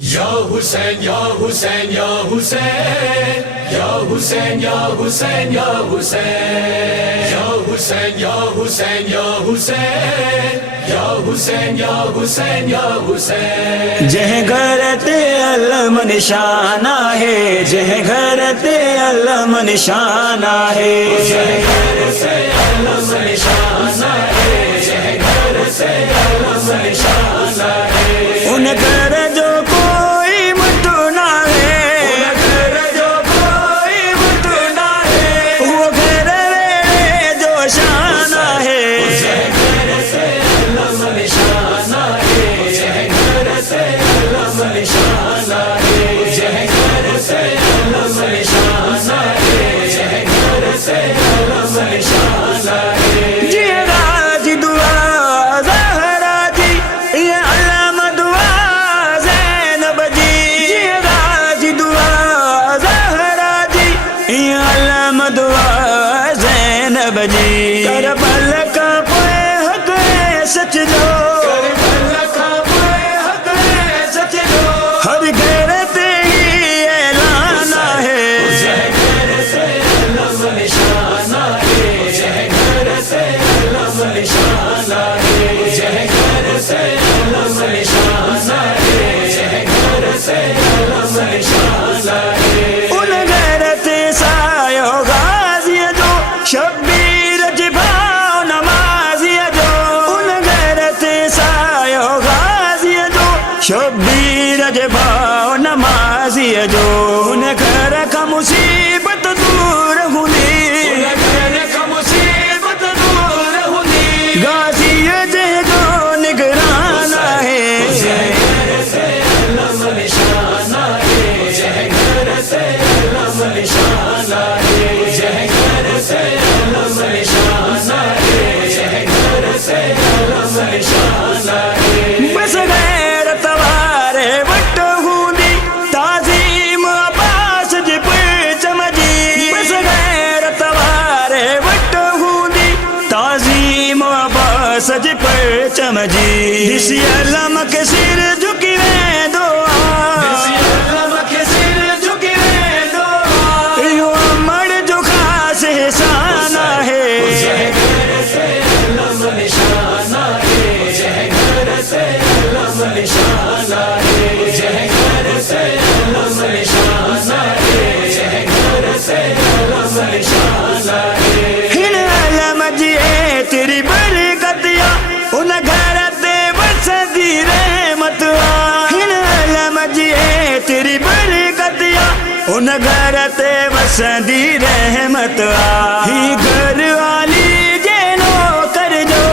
یا حسین یا حسین یا حسین یا حسین یا حسین یا حسین یا حسین یا حسین یا حسین یا حسین یا حسین یا حسین جہ گھر تے علم نشانہ ہے، جہ گھر تے علم نشانہ ہے، جہ گھر سے علم نشانہ ہے، جہ گھر سے علم نشانہ ہے، ان گھر جو کوئی مٹنا ہے، ان گھر جو کوئی مٹنا ہے، وہ گھر ویڑے جو شانہ ہے، جہ گھر سے علم نشانہ ہے، جہ گھر سے علم نشانہ ہے، جہ گھر سے علم نشانہ ہے، جہ گھر سے علم نشانہ ہے، جی راج دعا زہرا جی، یہ علم دعا زینب جی، جی راج دعا زہرا جی، یہ علم دعا زینب جی، کربل کا کوئی حق ہے سچ جو، کربل کا کوئی حق ہے سچ جو، ہر گھر تے ہی اعلان ہے، جہ گھر سے علم نشانہ ہے، جہ گھر سے علم نشانہ ہے، جہ گھر سے علم نشانہ ہے، جہ گھر سے علم نشانہ ہے، ان گھر تے سایو غازی جو، شبیر جباؤ نمازی جو، ان گھر تے سایو غازی جو، شبیر جباؤ نمازی جو، ان گھر کا مصیبت دور ہوئی، گھر کا مصیبت دور ہوئی، غازی جہ جو نگران ہے، جہ گھر سے علم نشانہ ہے، جہ گھر سے علم نشانہ ہے، جہ گھر سے علم نشانہ ہے، جہ گھر سے علم نشانہ ہے، بس غیرت وارے وٹ ہوندی تعظیم عباس جی پرچم جی، بس غیرت وارے وٹ ہوندی تعظیم عباس جی پرچم جی، اسی علم کے سر جھکی وے دعا، علم کے سر جھکے دعا، یوں امر جو خاص احسان ہے، جہ گھر سے علم نشانہ ہے، جہ گھر سے علم نشانہ ہے، جہ گھر سے علم نشانہ ہے، جہ گھر سے علم نشانہ ہے، ہن علم جی اے تیری برکتیا، ان گھر تے وسدی رحمت آ، ہن علم جی اے تیری برکتیا، ان گھر تے وسدی رحمت آ، ہی گھر والی جینو کر جو،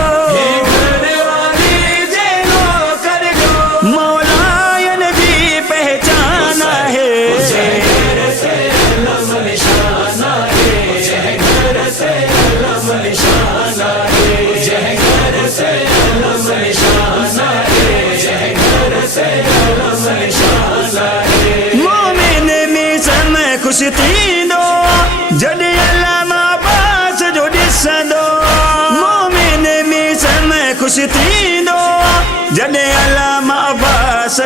گھر والی جینو کر جو، مولا نبی پہچانا ہے، جہ گھر سے علم نشانہ ہے، جہ گھر سے علم نشانہ ہے، جہ گھر سے علم نشانہ ہے، جہ گھر سے علم نشانہ ہے، مومن میسم خوش تھیندو جڈ علم عباس جو ڏسندو، مومن میسم خوش تھیندو جڈ علم عباس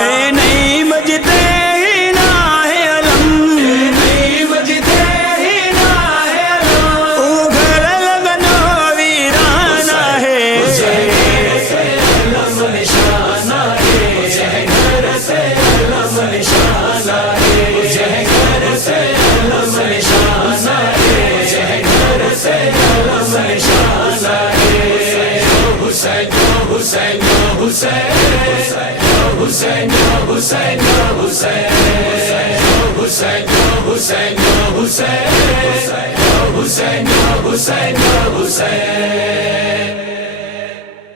اے نئی مجتے ہی نہ ہے علم، نہیں بجتے ہی نہ ہے علم، او گھر لگنو ویرانہ ہے، جہ گھر سے علم نشانہ ہے، جہ گھر سے علم نشانہ ہے، جہ گھر سے علم نشانہ ہے، جہ گھر سے علم نشانہ ہے، یا حسین یا حسین یا حسین یا حسین یا حسین یا حسین یا حسین یا حسین یا حسین یا حسین یا حسین یا حسین